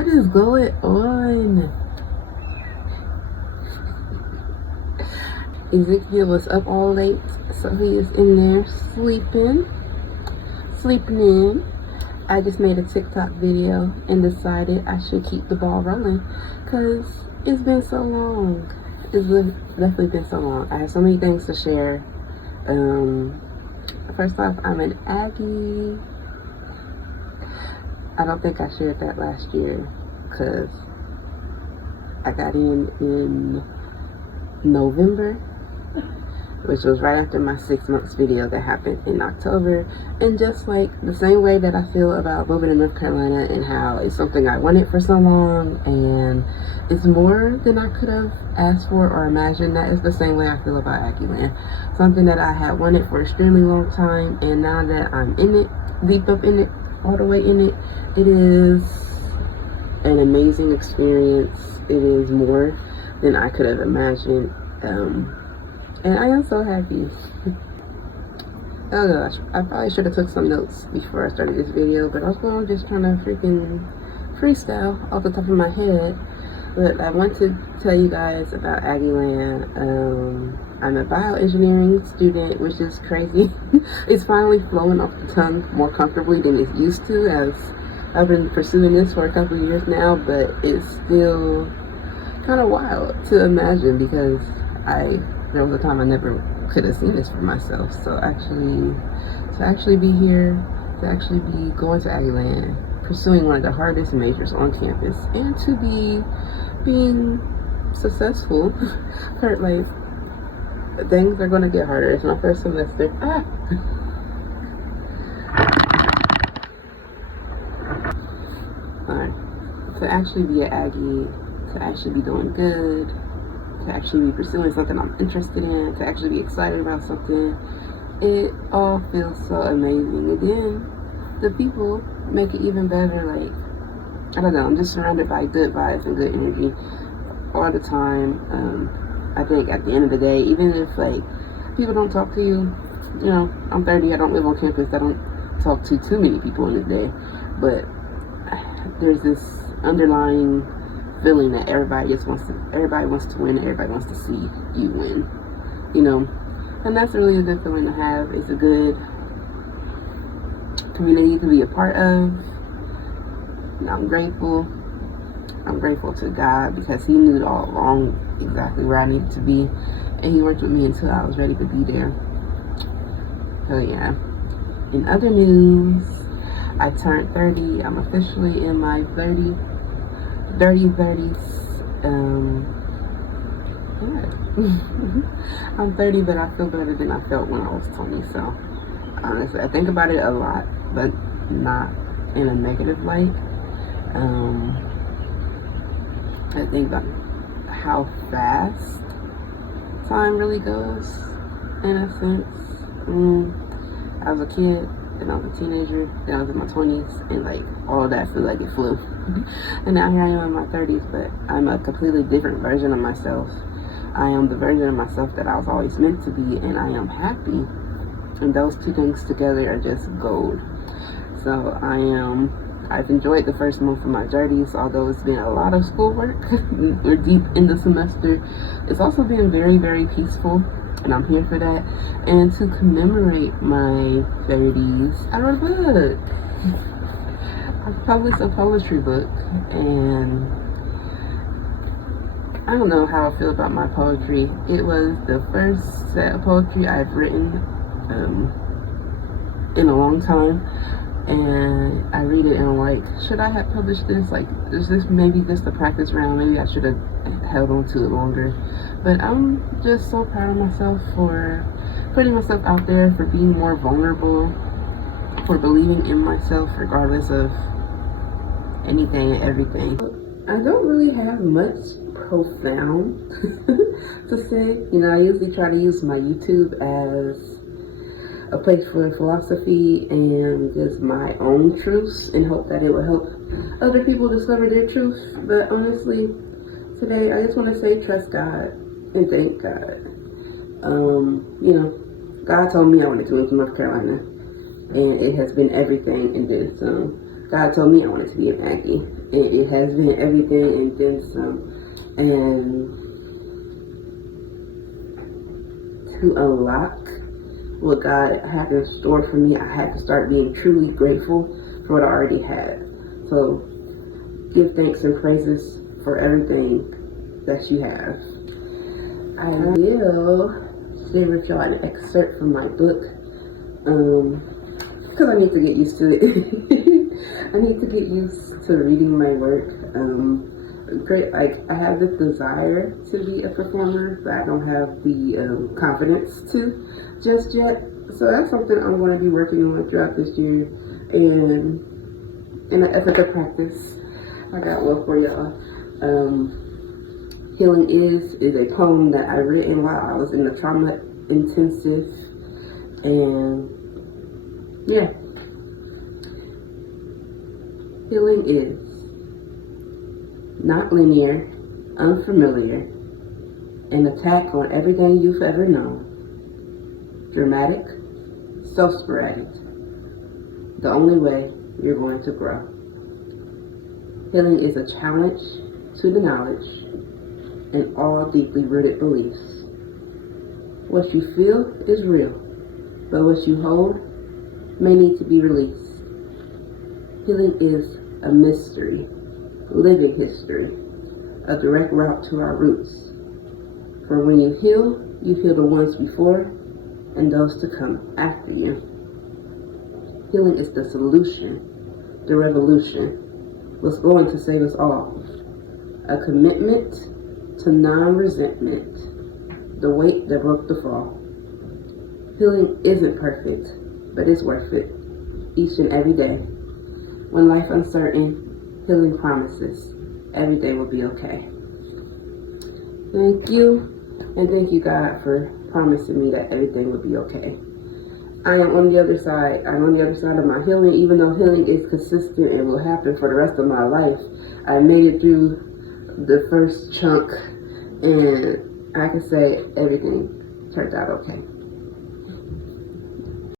What is going on? Ezekiel was up all late, so he is in there sleeping in. I just made a TikTok video and decided I should keep the ball rolling because it's been so long. It's definitely been so long. I have so many things to share. First off, I'm an Aggie. I don't think I shared that last year because I got in November, which was right after my 6 months video that happened in October. And just like the same way that I feel about moving to North Carolina and how it's something I wanted for so long and it's more than I could have asked for or imagined, that is the same way I feel about Aggieland. Something that I had wanted for an extremely long time, and now that I'm in it, deep up in it, all the way in it, it is an amazing experience. It is more than I could have imagined. And I am so happy. Oh gosh, I probably should have took some notes before I started this video, but I was going just trying to freaking freestyle off the top of my head. But I want to tell you guys about Aggieland. I'm a bioengineering student, which is crazy. It's finally flowing off the tongue more comfortably than it used to, as I've been pursuing this for a couple of years now, but it's still kind of wild to imagine because there was a time I never could have seen this for myself. So actually be here, to actually be going to Aggieland, pursuing one of the hardest majors on campus, and to be being successful. Hurt, like, things are going to get harder. It's my first semester. Alright, to actually be an Aggie, to actually be doing good, to actually be pursuing something I'm interested in, to actually be excited about something, it all feels so amazing. And then the people make it even better. Like, I don't know, I'm just surrounded by good vibes and good energy all the time. I think at the end of the day, even if like people don't talk to you, you know, I'm 30, I don't live on campus, I don't talk to too many people in a day, but there's this underlying feeling that everybody wants to win, everybody wants to see you win, you know, and that's really a good feeling to have. It's a good community to be a part of. And I'm grateful to God because He knew all along exactly where I needed to be, and He worked with me until I was ready to be there. So yeah, in other news, I turned 30. I'm officially in my 30s. Yeah. I'm 30, but I feel better than I felt when I was 20. So honestly, I think about it a lot, but not in a negative light. I think about how fast time really goes, in a sense. I was a kid, then I was a teenager, then I was in my 20s, and like all of that feels like it flew. And now here I am in my 30s, but I'm a completely different version of myself. I am the version of myself that I was always meant to be, and I am happy. And those two things together are just gold. So I've enjoyed the first month of my 30s, although it's been a lot of schoolwork. We're deep in the semester. It's also been very, very peaceful, and I'm here for that. And to commemorate my 30s, I wrote a book. I published a poetry book, and I don't know how I feel about my poetry. It was the first set of poetry I've written in a long time, and I read it and I'm like, should I have published this? Like, is this maybe just a practice round? Maybe I should have held on to it longer. But I'm just so proud of myself for putting myself out there, for being more vulnerable, for believing in myself regardless of anything and everything. I don't really have much profound to say. You know, I usually try to use my YouTube as a place for philosophy and just my own truths, and hope that it will help other people discover their truth. But honestly, today I just want to say trust God and thank God. You know, God told me I wanted to move to North Carolina, and it has been everything in this. God told me I wanted to be a Maggie, it has been everything and then some. And to unlock what God had in store for me, I had to start being truly grateful for what I already had. So give thanks and praises for everything that you have. I will share with y'all an excerpt from my book, because I need to get used to it. I need to get used to reading my work. I have the desire to be a performer, but I don't have the confidence to just yet. So that's something I'm going to be working on throughout this year, and an ethical practice. I got one for y'all. Healing is a poem that I written while I was in the trauma intensive, and yeah. Healing is not linear, unfamiliar, an attack on everything you've ever known. Dramatic, so sporadic. The only way you're going to grow. Healing is a challenge to the knowledge and all deeply rooted beliefs. What you feel is real, but what you hold may need to be released. Healing is a mystery, living history, a direct route to our roots. For when you heal the ones before and those to come after you. Healing is the solution, the revolution, what's going to save us all. A commitment to non-resentment, the weight that broke the fall. Healing isn't perfect, but it's worth it, each and every day. When life uncertain, healing promises every day will be okay. Thank you, and thank you, God, for promising me that everything will be okay. I am on the other side. I'm on the other side of my healing, even though healing is consistent and will happen for the rest of my life. I made it through the first chunk, and I can say everything turned out okay.